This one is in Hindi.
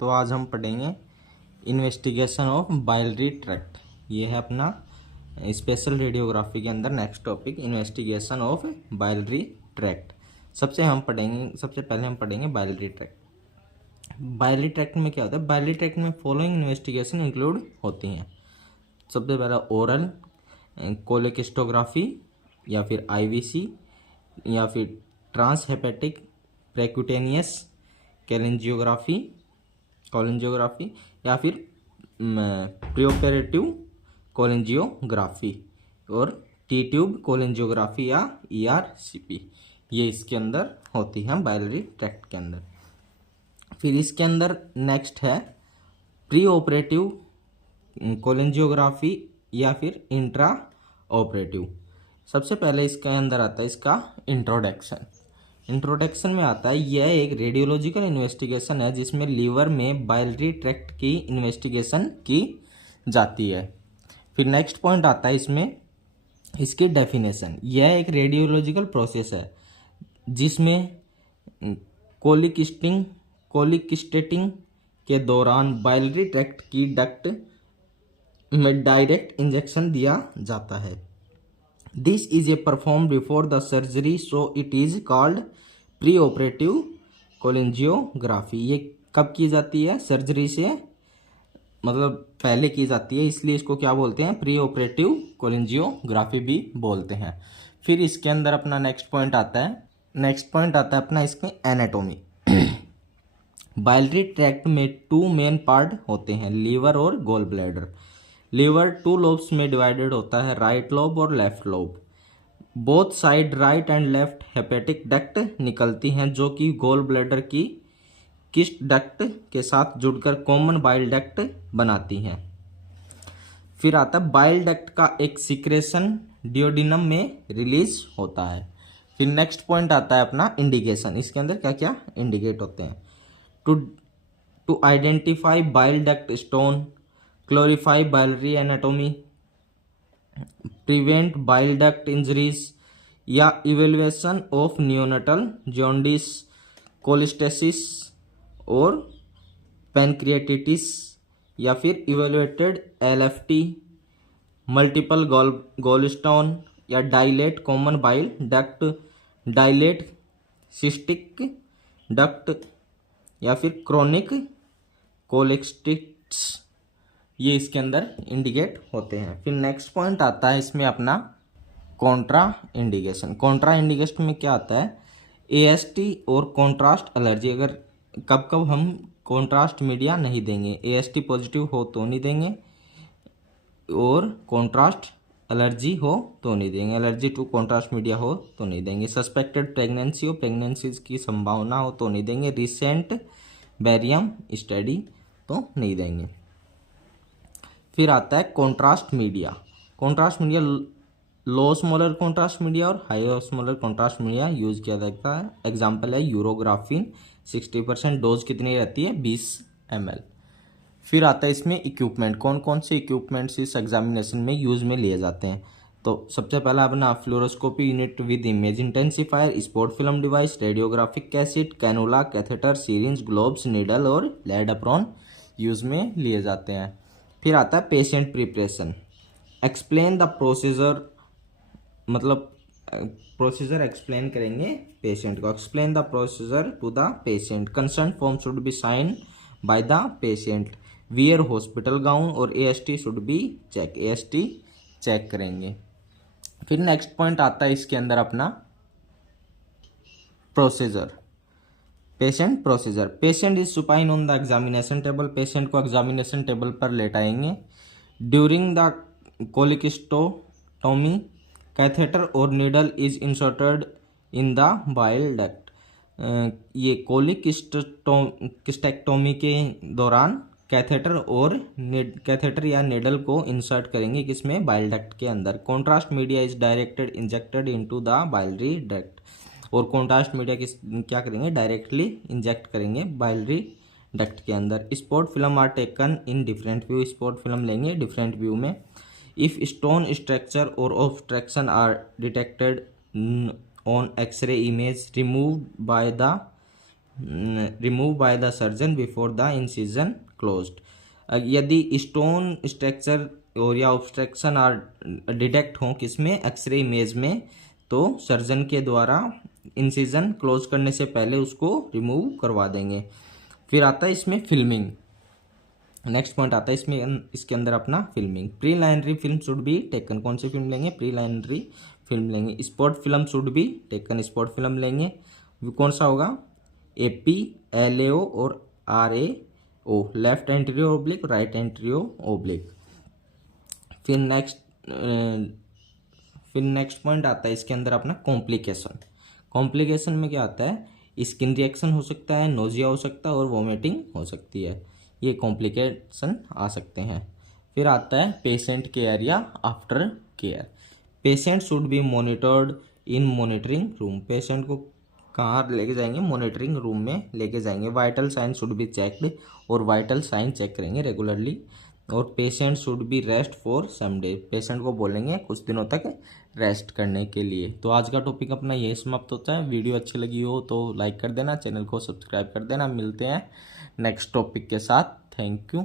तो आज हम पढ़ेंगे इन्वेस्टिगेशन ऑफ बाइलरी ट्रैक्ट। ये है अपना स्पेशल रेडियोग्राफी के अंदर next topic, investigation of biliary tract. सबसे पहले हम पढ़ेंगे बाइलरी ट्रैक्ट। बाइलरी ट्रैक्ट में क्या होता है? बाइलरी ट्रैक्ट में फॉलोइंग इन्वेस्टिगेशन इंक्लूड होती हैं। सबसे पहला ओरल कोलेकिस्टोग्राफी या फिर आईवीसी या फिर ट्रांसहेपेटिक प्रेक्यूटेनियस कोलिंजियोग्राफी या फिर प्रीऑपरेटिव कोलिंजियोग्राफी और टी ट्यूब कोलिंजियोग्राफी या ईआरसीपी, ये इसके अंदर होती है बाइलरी ट्रैक्ट के अंदर। फिर इसके अंदर नेक्स्ट है प्री ऑपरेटिव कोलिंजियोग्राफी या फिर इंट्रा ऑपरेटिव। सबसे पहले इसके अंदर आता है इसका इंट्रोडक्शन में आता है यह एक रेडियोलॉजिकल इन्वेस्टिगेशन है जिसमें लीवर में बाइलरी ट्रैक्ट की इन्वेस्टिगेशन की जाती है। फिर नेक्स्ट पॉइंट आता है इसमें इसकी डेफिनेशन। यह एक रेडियोलॉजिकल प्रोसेस है जिसमें कोलिकिस्टेटिंग के दौरान बाइलरी ट्रैक्ट की डक्ट में डायरेक्ट इंजेक्शन दिया जाता है। This is a perform before the surgery so it is called preoperative cholangiography. ये कब की जाती है? सर्जरी से मतलब पहले की जाती है, इसलिए इसको क्या बोलते हैं? प्री ऑपरेटिव कोलिंजियोग्राफी भी बोलते हैं। फिर इसके अंदर अपना नेक्स्ट पॉइंट आता है अपना इसमें एनाटोमी। बाइलरी ट्रैक्ट में 2 मेन पार्ट होते हैं, लीवर और गोल ब्लैडर। लीवर 2 लोब्स में डिवाइडेड होता है, राइट लोब और left lobe. Both side right and left hepatic duct निकलती हैं जो कि गोल ब्लैडर की किस्ट डक्ट के साथ जुड़कर कॉमन बाइल डक्ट बनाती हैं। फिर आता है बाइल डक्ट का एक सिक्रेशन डियोडिनम में रिलीज होता है। फिर नेक्स्ट पॉइंट आता है अपना इंडिकेशन। इसके अंदर क्या क्या इंडिकेट होते हैं? To identify bile duct stone, clarify biliary anatomy, prevent bile duct injuries या evaluation of neonatal jaundice, cholestasis और पैनक्रियाटिटिस या फिर इवेल्युएटेड एलएफटी, मल्टीपल गॉलस्टोन या dilate common bile duct, dilate cystic duct या फिर क्रोनिक कोलेक्स्टिक्स, ये इसके अंदर इंडिकेट होते हैं। फिर नेक्स्ट पॉइंट आता है इसमें अपना कॉन्ट्रा इंडिकेशन में क्या आता है? एएसटी और कॉन्ट्रास्ट एलर्जी। अगर कब कब हम कॉन्ट्रास्ट मीडिया नहीं देंगे, एएसटी पॉजिटिव हो तो नहीं देंगे और कॉन्ट्रास्ट एलर्जी हो तो नहीं देंगे, एलर्जी टू कॉन्ट्रास्ट मीडिया हो तो नहीं देंगे, सस्पेक्टेड प्रेगनेंसी हो, प्रेगनेंसी की संभावना हो तो नहीं देंगे, रिसेंट बैरियम स्टडी तो नहीं देंगे। फिर आता है कॉन्ट्रास्ट मीडिया। लो स्मॉलर कॉन्ट्रास्ट मीडिया और high smaller contrast media use किया जाता है। एग्जाम्पल है यूरोग्राफिन। 60% डोज कितनी रहती है? 20 ml। फिर आता है इसमें इक्विपमेंट। कौन कौन से इक्विपमेंट्स इस एग्जामिनेशन में यूज में लिए जाते हैं? तो सबसे पहला अपना fluoroscopy unit with image intensifier, spot film device, radiographic cassette, cannula, catheter, syringe, gloves, needle और लेड अप्रॉन यूज में लिए जाते हैं। फिर आता है patient preparation. Explain the procedure, मतलब प्रोसीजर एक्सप्लेन करेंगे पेशेंट को। Explain the procedure to the patient. Consent form should be sign by the patient. Wear hospital gown और AST should be check. AST check करेंगे। फिर नेक्स्ट पॉइंट आता है इसके अंदर अपना procedure. Patient is supine on the examination table. Patient को एग्जामिनेशन टेबल पर लेटाएंगे। ड्यूरिंग द कोलिकिस्टोटोमी, कैथेटर और needle is inserted in the bile duct. ये कोलिकिस्टेक्टोमी के दौरान कैथेटर या नीडल को इंसर्ट करेंगे किसमें? बाइल डक्ट के अंदर। Contrast media is directed injected into the biliary duct. और कॉन्ट्रास्ट मीडिया क्या करेंगे? डायरेक्टली इंजेक्ट करेंगे बाइलरी डक्ट के अंदर। Spot film are taken in different view. Spot film लेंगे डिफरेंट व्यू में। इफ स्टोन स्ट्रक्चर और obstruction are detected on X-ray image, removed by the remove by the surgeon before the incision closed. यदि स्टोन स्ट्रक्चर और या ऑब्स्ट्रक्शन आर डिटेक्ट हों किसमें, एक्सरे इमेज में, तो सर्जन के द्वारा इंसिजन क्लोज करने से पहले उसको रिमूव करवा देंगे। फिर आता है इसमें फिल्मिंग। नेक्स्ट पॉइंट आता है इसमें, इसके अंदर अपना filming. Preliminary film should be taken, कौन सी फिल्म लेंगे, प्री लाइनरी फिल्म लेंगे। Spot film should be taken, spot film लेंगे। कौन सा होगा, AP, LAO और RAO, left anterior oblique, right anterior oblique. फिर नेक्स्ट पॉइंट आता है इसके अंदर अपना कॉम्प्लिकेशन। कॉम्प्लिकेशन में क्या आता है, स्किन रिएक्शन हो सकता है, नोजिया हो सकता है और वोमिटिंग हो सकती है, ये कॉम्प्लिकेशन आ सकते हैं। फिर आता है पेशेंट केयर या after care. Patient should be monitored in monitoring room, patient को कहाँ लेके जाएंगे, मॉनिटरिंग रूम में लेके जाएंगे। Vital sign should be checked, और वाइटल साइन चेक करेंगे रेगुलरली। और patient should be rest for some day, patient को बोलेंगे कुछ दिनों तक रेस्ट करने के लिए। तो आज का टॉपिक अपना यही समाप्त होता है। वीडियो अच्छी लगी हो तो लाइक कर देना, चैनल को सब्सक्राइब कर देना। मिलते हैं नेक्स्ट टॉपिक के साथ। Thank you.